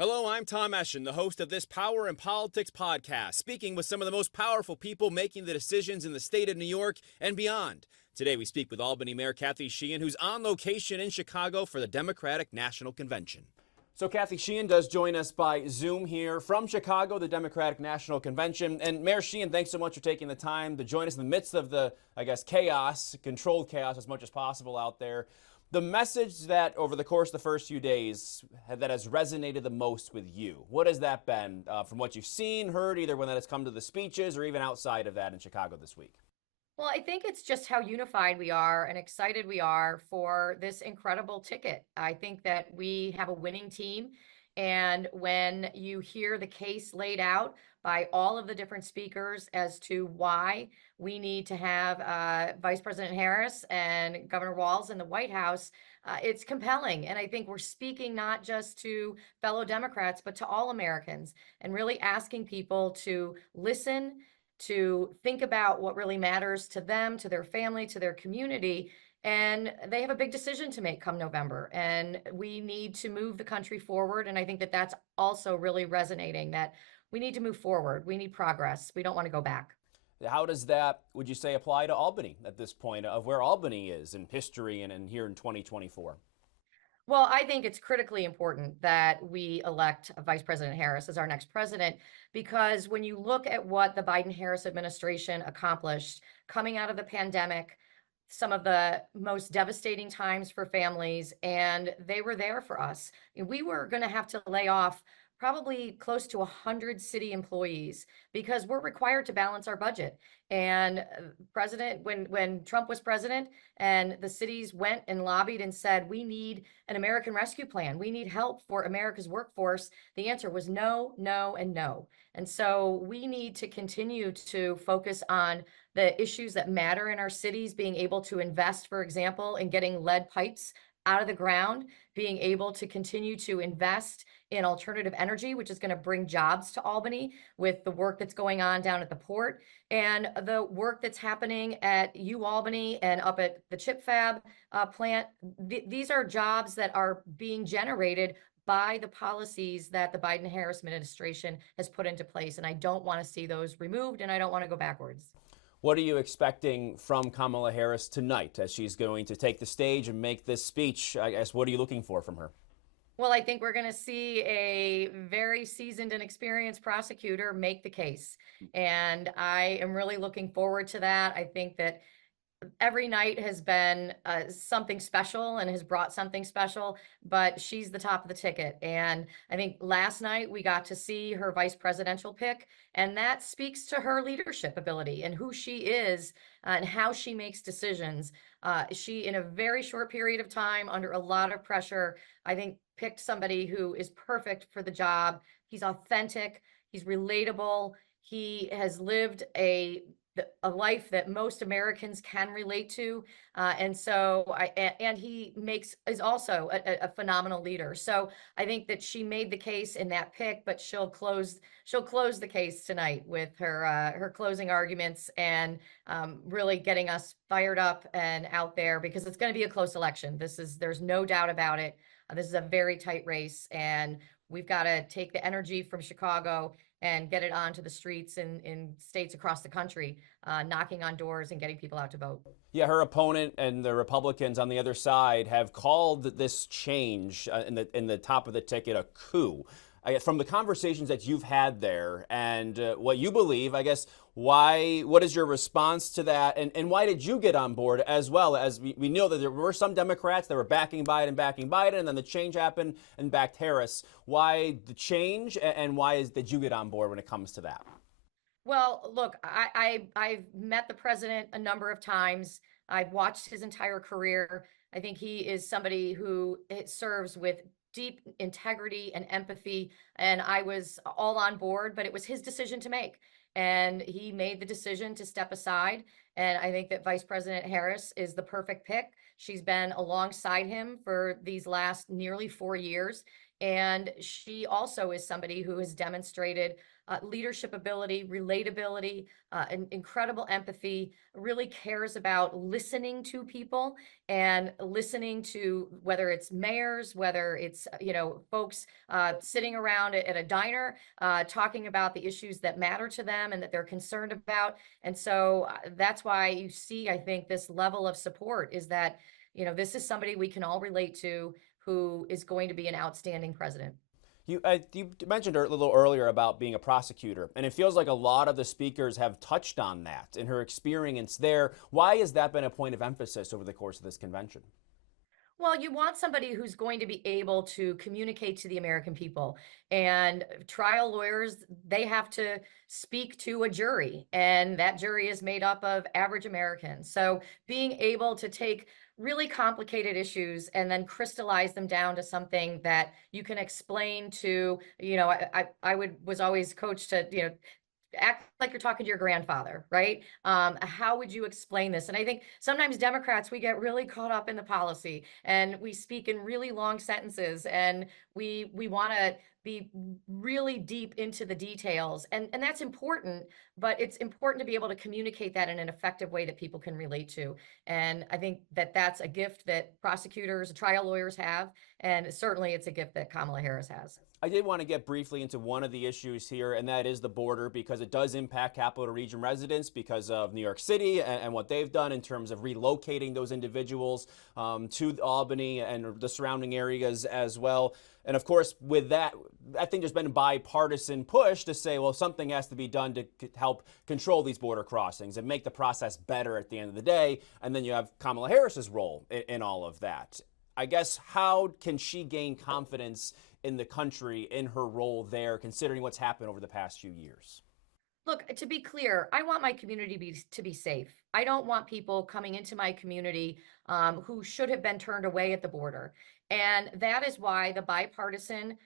Hello, I'm Tom Eschen, the host of this Power and Politics podcast, speaking with some of the most powerful people making the decisions in the state of New York and beyond. Today we speak with Albany Mayor Kathy Sheehan, who's on location in Chicago for the Democratic National Convention. So Kathy Sheehan does join us by Zoom here from Chicago, the Democratic National Convention. And Mayor Sheehan, thanks so much for taking the time to join us in the midst of the, chaos, controlled chaos as much as possible out there. The message that over the course of the first few days that has resonated the most with you, what has that been from what you've seen, heard, either when that has come to the speeches or even outside of that in Chicago this week? Well, I think it's just how unified we are and excited we are for this incredible ticket. I think that we have a winning team. And when you hear the case laid out by all of the different speakers as to why we need to have Vice President Harris and Governor Walz in the White House, it's compelling. And I think we're speaking not just to fellow Democrats, but to all Americans and really asking people to listen, to think about what really matters to them, to their family, to their community. And they have a big decision to make come November. And we need to move the country forward. And I think that that's also really resonating, that we need to move forward. We need progress. We don't want to go back. How does that, would you say, apply to Albany at this point of where Albany is in history and here in 2024? Well, I think it's critically important that we elect Vice President Harris as our next president, because when you look at what the Biden-Harris administration accomplished coming out of the pandemic, some of the most devastating times for families, and they were there for us. We were going to have to lay off probably close to 100 city employees because we're required to balance our budget. And when Trump was president and the cities went and lobbied and said, we need an American Rescue Plan, we need help for America's workforce, the answer was no, no, and no. And so we need to continue to focus on the issues that matter in our cities, being able to invest, for example, in getting lead pipes out of the ground, being able to continue to invest in alternative energy, which is going to bring jobs to Albany with the work that's going on down at the port and the work that's happening at UAlbany and up at the chip fab plant. These are jobs that are being generated by the policies that the Biden-Harris administration has put into place. And I don't want to see those removed, and I don't want to go backwards. What are you expecting from Kamala Harris tonight as she's going to take the stage and make this speech? I guess, what are you looking for from her? Well, I think we're going to see a very seasoned and experienced prosecutor make the case. And I am really looking forward to that. I think that every night has been something special and has brought something special, but she's the top of the ticket. And I think last night we got to see her vice presidential pick, and that speaks to her leadership ability and who she is and how she makes decisions. She, in a very short period of time, under a lot of pressure, I think picked somebody who is perfect for the job. He's authentic, he's relatable, he has lived a life that most Americans can relate to, and he is also a phenomenal leader. So I think that she made the case in that pick, but she'll close the case tonight with her closing arguments and really getting us fired up and out there, because it's going to be a close election. There's no doubt about it. This is a very tight race, and we've got to take the energy from Chicago and get it onto the streets in states across the country, knocking on doors and getting people out to vote. Yeah, her opponent and the Republicans on the other side have called this change in the top of the ticket a coup. From the conversations that you've had there and what you believe, I guess, what is your response to that? And why did you get on board, as well as we know that there were some Democrats that were backing Biden, and then the change happened and backed Harris. Why the change, and why did you get on board when it comes to that? Well, look, I've met the president a number of times. I've watched his entire career. I think he is somebody who serves with deep integrity and empathy, and I was all on board, but it was his decision to make. And he made the decision to step aside. And I think that Vice President Harris is the perfect pick. She's been alongside him for these last nearly 4 years. And she also is somebody who has demonstrated leadership ability, relatability, an incredible empathy, really cares about listening to people and listening to whether it's mayors, whether it's, folks sitting around at a diner talking about the issues that matter to them and that they're concerned about. And so that's why you see, I think, this level of support is that, this is somebody we can all relate to who is going to be an outstanding president. You mentioned a little earlier about being a prosecutor, and it feels like a lot of the speakers have touched on that in her experience there. Why has that been a point of emphasis over the course of this convention? Well, you want somebody who's going to be able to communicate to the American people. And trial lawyers, they have to speak to a jury, and that jury is made up of average Americans. So being able to take really complicated issues and then crystallize them down to something that you can explain to, was always coached to, act like you're talking to your grandfather, right? How would you explain this? And I think sometimes Democrats, we get really caught up in the policy and we speak in really long sentences and we want to be really deep into the details. And that's important, but it's important to be able to communicate that in an effective way that people can relate to. And I think that that's a gift that prosecutors, trial lawyers have. And certainly it's a gift that Kamala Harris has. I did want to get briefly into one of the issues here, and that is the border, because it does impact Capital Region residents because of New York City and what they've done in terms of relocating those individuals to Albany and the surrounding areas as well. And of course, with that, I think there's been a bipartisan push to say, well, something has to be done to help control these border crossings and make the process better at the end of the day. And then you have Kamala Harris's role in all of that. I guess, how can she gain confidence in the country in her role there, considering what's happened over the past few years? Look, to be clear, I want my community to be safe. I don't want people coming into my community who should have been turned away at the border. And that is why the bipartisan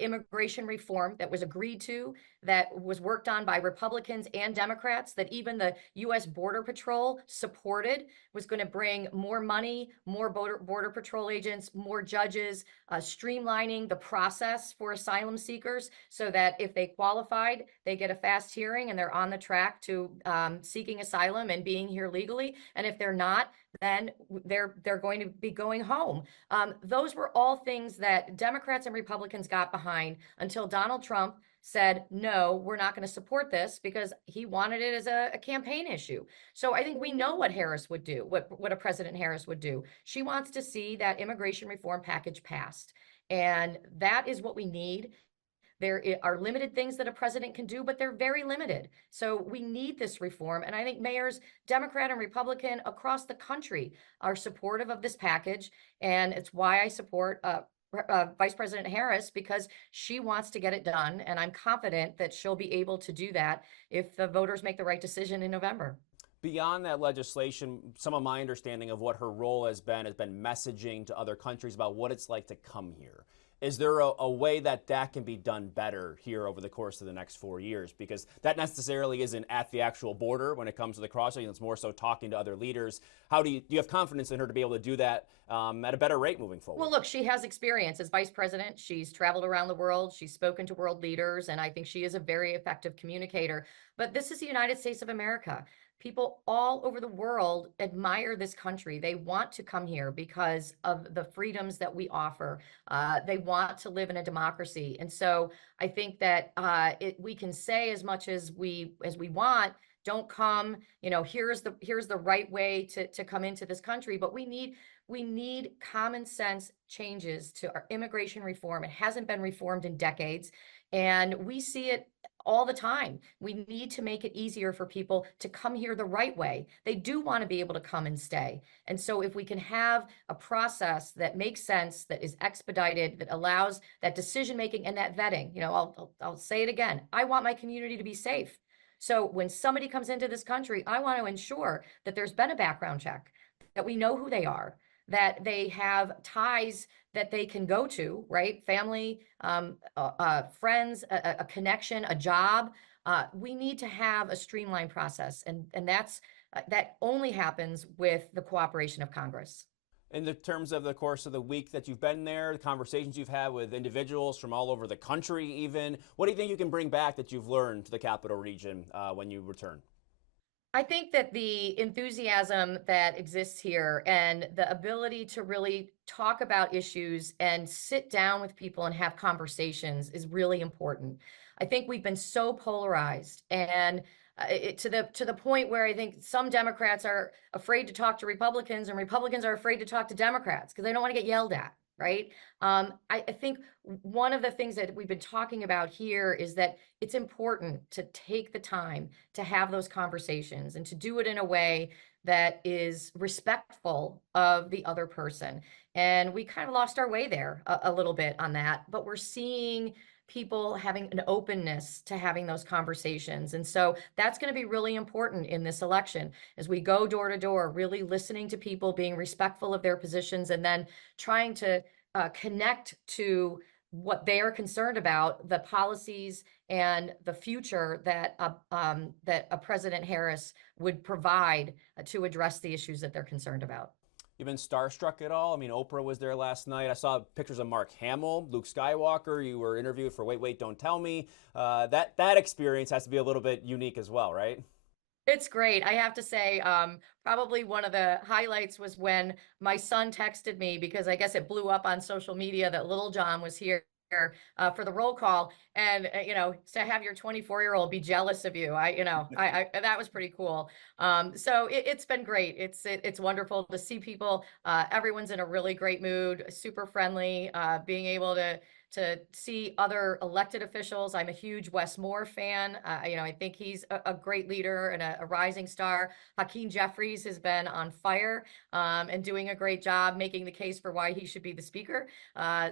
immigration reform that was agreed to, that was worked on by Republicans and Democrats, that even the U.S. Border Patrol supported, was going to bring more money, more border patrol agents, more judges, streamlining the process for asylum seekers so that if they qualified, they get a fast hearing and they're on the track to seeking asylum and being here legally. And if they're not, then they're going to be going home. Those were all things that Democrats and Republicans got behind until Donald Trump said, no, we're not going to support this because he wanted it as a campaign issue. So I think we know what Harris would do, what a President Harris would do. She wants to see that immigration reform package passed. And that is what we need. There are limited things that a president can do, but they're very limited. So we need this reform. And I think mayors, Democrat and Republican across the country, are supportive of this package. And it's why I support Vice President Harris, because she wants to get it done. And I'm confident that she'll be able to do that if the voters make the right decision in November. Beyond that legislation, some of my understanding of what her role has been messaging to other countries about what it's like to come here. Is there a way that can be done better here over the course of the next 4 years? Because that necessarily isn't at the actual border when it comes to the crossing. It's more so talking to other leaders. How do you have confidence in her to be able to do that at a better rate moving forward? Well, look, she has experience as vice president. She's traveled around the world. She's spoken to world leaders, and I think she is a very effective communicator. But this is the United States of America. People all over the world admire this country. They want to come here because of the freedoms that we offer. They want to live in a democracy. And so I think that we can say as much as we want, don't come, here's the right way to come into this country. But we need common sense changes to our immigration reform. It hasn't been reformed in decades, and we see it all the time. We need to make it easier for people to come here the right way. They do want to be able to come and stay. And so if we can have a process that makes sense, that is expedited, that allows that decision making and that vetting, I'll say it again. I want my community to be safe. So when somebody comes into this country, I want to ensure that there's been a background check, that we know who they are, that they have ties that they can go to, right? Family, friends, a connection, a job. We need to have a streamlined process, and that only happens with the cooperation of Congress. In the terms of the course of the week that you've been there, the conversations you've had with individuals from all over the country even, what do you think you can bring back that you've learned to the Capital Region when you return? I think that the enthusiasm that exists here and the ability to really talk about issues and sit down with people and have conversations is really important. I think we've been so polarized and to the point where I think some Democrats are afraid to talk to Republicans and Republicans are afraid to talk to Democrats because they don't want to get yelled at, right? I think one of the things that we've been talking about here is that it's important to take the time to have those conversations and to do it in a way that is respectful of the other person. And we kind of lost our way there a little bit on that, but we're seeing people having an openness to having those conversations. And so that's going to be really important in this election as we go door to door, really listening to people, being respectful of their positions, and then trying to connect to what they are concerned about, the policies and the future that a President Harris would provide to address the issues that they're concerned about. You've been starstruck at all? I mean, Oprah was there last night. I saw pictures of Mark Hamill, Luke Skywalker. You were interviewed for Wait, Wait, Don't Tell Me. That experience has to be a little bit unique as well, right? It's great. I have to say, probably one of the highlights was when my son texted me because I guess it blew up on social media that Little John was here for the roll call, and to have your 24-year-old be jealous of you, I that was pretty cool. So it's been great. It's wonderful to see people. Everyone's in a really great mood, super friendly. Being able to see other elected officials. I'm a huge Wes Moore fan. I think he's a great leader and a rising star. Hakeem Jeffries has been on fire and doing a great job making the case for why he should be the speaker.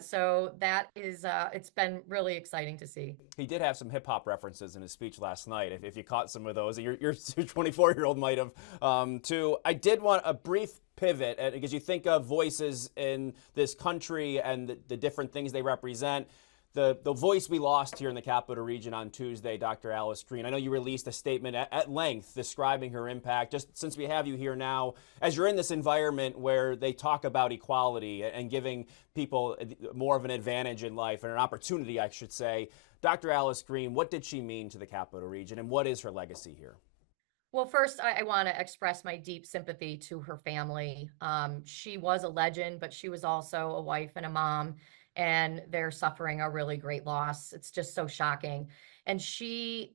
So that is, it's been really exciting to see. He did have some hip hop references in his speech last night. If you caught some of those, your 24-year-old might have too. I did want a brief pivot because you think of voices in this country and the different things they represent. The voice we lost here in the Capital Region on Tuesday, Dr. Alice Green. I know you released a statement at length describing her impact. Just since we have you here now, as you're in this environment where they talk about equality and giving people more of an advantage in life and an opportunity, I should say, Dr. Alice Green, what did she mean to the Capital Region and what is her legacy here? Well, first, I want to express my deep sympathy to her family. She was a legend, but she was also a wife and a mom, and they're suffering a really great loss. It's just so shocking. And she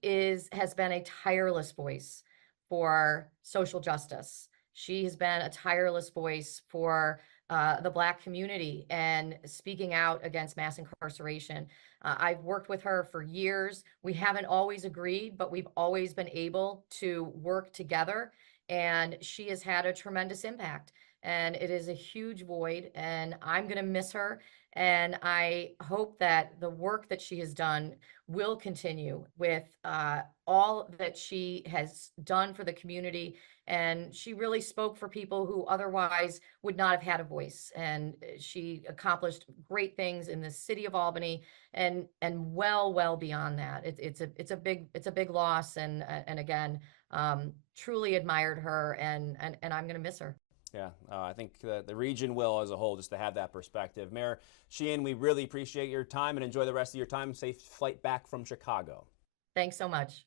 has been a tireless voice for social justice. She has been a tireless voice for the Black community and speaking out against mass incarceration. I've worked with her for years. We haven't always agreed, but we've always been able to work together. And she has had a tremendous impact. And it is a huge void. And I'm going to miss her. And I hope that the work that she has done will continue with all that she has done for the community. And she really spoke for people who otherwise would not have had a voice. And she accomplished great things in the city of Albany and well beyond that. It's a big loss. And again, truly admired her and I'm going to miss her. Yeah, I think the region will as a whole, just to have that perspective. Mayor Sheehan, we really appreciate your time and enjoy the rest of your time. Safe flight back from Chicago. Thanks so much.